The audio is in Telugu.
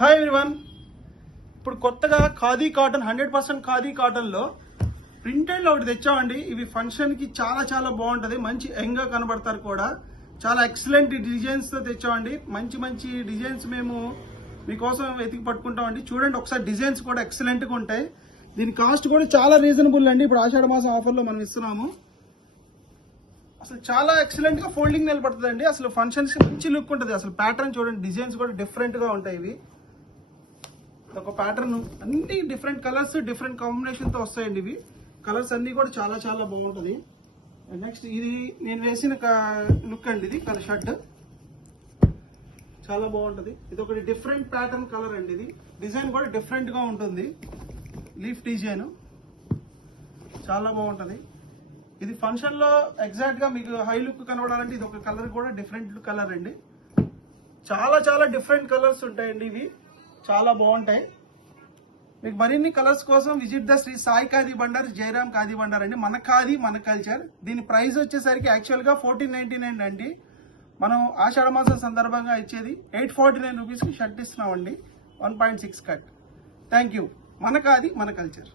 Hi everyone. ఇప్పుడు కొత్తగా ఖాదీ కాటన్ 100% ఖాదీ కాటన్లో ప్రింటెడ్లో ఒకటి తెచ్చామండి. ఇవి ఫంక్షన్కి చాలా చాలా బాగుంటుంది, మంచి యంగ్గా కనబడతారు కూడా. చాలా ఎక్సలెంట్ డిజైన్స్తో తెచ్చామండి. మంచి మంచి డిజైన్స్ మేము మీకోసం వెతికి పట్టుకుంటామండి. చూడండి ఒకసారి, డిజైన్స్ కూడా ఎక్సలెంట్గా ఉంటాయి. దీని కాస్ట్ కూడా చాలా రీజనబుల్ అండి. ఇప్పుడు ఆషాఢ మాసం ఆఫర్లో మనం ఇస్తున్నాము. అసలు చాలా ఎక్సలెంట్ గా ఫోల్డింగ్ నిలబడుతుంది అండి. అసలు ఫంక్షన్స్ మంచి లుక్ ఉంటుంది. అసలు ప్యాటర్న్ చూడండి, డిజైన్స్ కూడా డిఫరెంట్ గా ఉంటాయి. ఇవి ఒక ప్యాటర్న్, అన్ని డిఫరెంట్ కలర్స్, డిఫరెంట్ కాంబినేషన్ తో వస్తాయండి. ఇవి కలర్స్ అన్ని కూడా చాలా చాలా బాగుంటది. నెక్స్ట్ ఇది నేను వేసిన లుక్ అండి. ఇది కలర్ షర్ట్ చాలా బాగుంటది. ఇది ఒకటి డిఫరెంట్ ప్యాటర్న్ కలర్ అండి. ఇది డిజైన్ కూడా డిఫరెంట్ గా ఉంటుంది. లీఫ్ డిజైన్ చాలా బాగుంటది. ఇది ఫంక్షన్ లో ఎగ్జాక్ట్ గా మీకు హై లుక్ కనబడాలంటే ఇది ఒక కలర్ కూడా డిఫరెంట్ కలర్ అండి. చాలా చాలా డిఫరెంట్ కలర్స్ ఉంటాయండి. ఇవి చాలా బాగుంటాయి. మీకు మరిన్ని కలర్స్ కోసం విజిట్ ద శ్రీ సాయి ఖాదీ బండార్, జయరామ్ ఖాదీ బండార్ అండి. మన ఖాదీ మన కల్చర్. దీని ప్రైస్ వచ్చేసరికి యాక్చువల్ గా 1499 అండి. మనం ఆషాఢ మాసం సందర్భంగా ఇచ్చేది 849 రూపీస్ కి షర్ట్ ఇస్తున్నామండి. 1.6 కట్. Thank you. మన ఖాదీ మన కల్చర్.